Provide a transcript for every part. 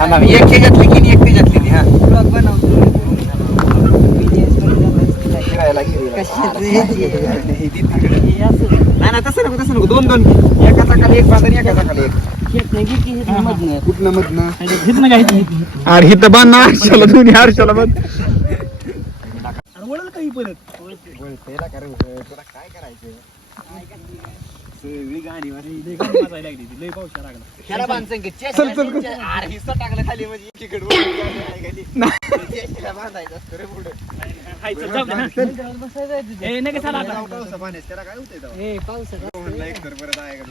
हा ना, एक त्याच्यातली की एक त्याच्यातली हा. ब्लॉग बनवतो. हे तसं नको तसं नको. दोन दोन एका चाकाला एक बांध आणि एका चाकाला एक. हे कुठनं मधनं? अरे हिथं बांध ना आरशाला दोन्ही आरशाला बांध. तुला काय करायचं? चल, चल, टाकलं खाली म्हणजे एकीकडे बांधायचं असतं रे पुढं. त्याला काय होतंय? हे म्हणलं एक तर परत आहे का?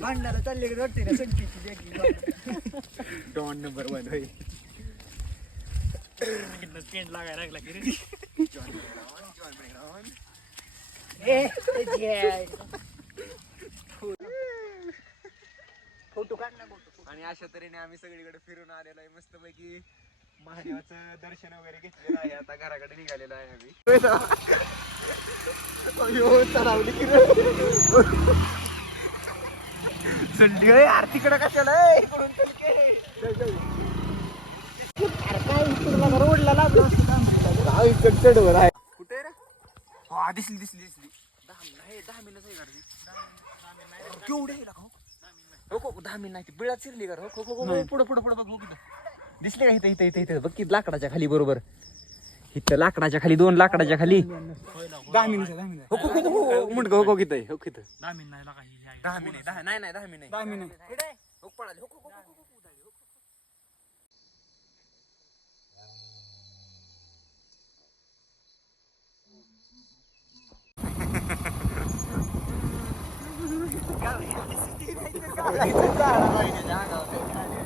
भांडणाला चालले का वाटते ना जॅकी डॉन नंबर वन होय फोटो काढ ना फोटो आणि अशा तऱ्हेने आम्ही सगळीकडे फिरून आलेलो आहे. मस्त पैकी महादेवाचं दर्शन वगैरे घेतलेलं आहे. आता घराकडे निघालेलो आहे आम्ही. यार तिकडं कशाला इकडून चल की. हा, आहे. कुठे रे? हा दिसली दिसली दिसली. दहा मिनिट आहे दहा आहे केवढे आहे हो? हो, हो, दहा मिनिट नाही ती शिरली का रे? हो हो, हो, हो, पुढं पुढं पुढं बघ हो. दिसले का इथं इथं इथं इथं? बघ की लाकडाच्या खाली बरोबर. इथं लाकडाच्या खाली दोन लाकडाच्या खाली. दहा मिनिट दहा मिनिट हो हो हो, हो हो मुंडक हो हो हो इथं दहा मिनिट दहा मिनिट दहा नाही नाही दहा मिनिट दहा मिनिट हो पळाले हो हो हो, हो, हो, हो,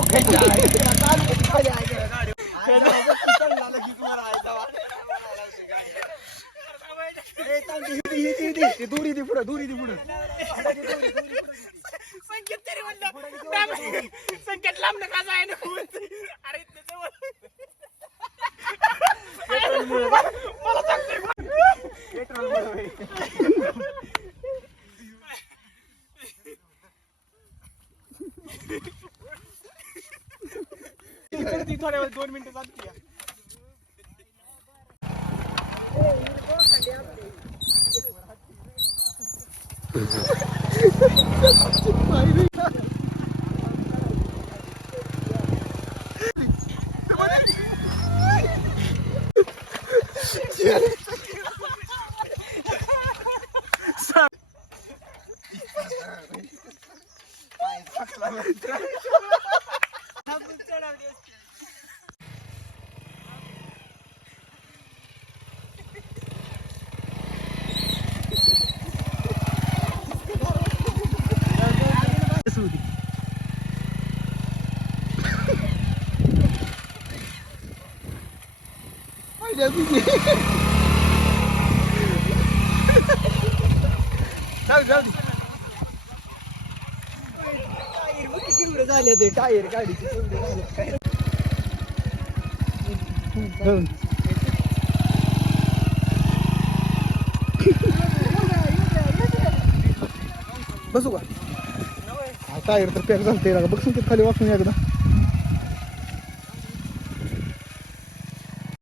दूरी ती- ती दुरी ती पुढे संकेत तरी पुढं संकेत लांब नका जाय ना अरे ती थोड्या वेळ दोन मिनिटं चालते या. झाले ते टायर गाडीचे झाले बसू का? टायर तर पॅक झालं ते बघ संकेत खाली वाचून एकदा.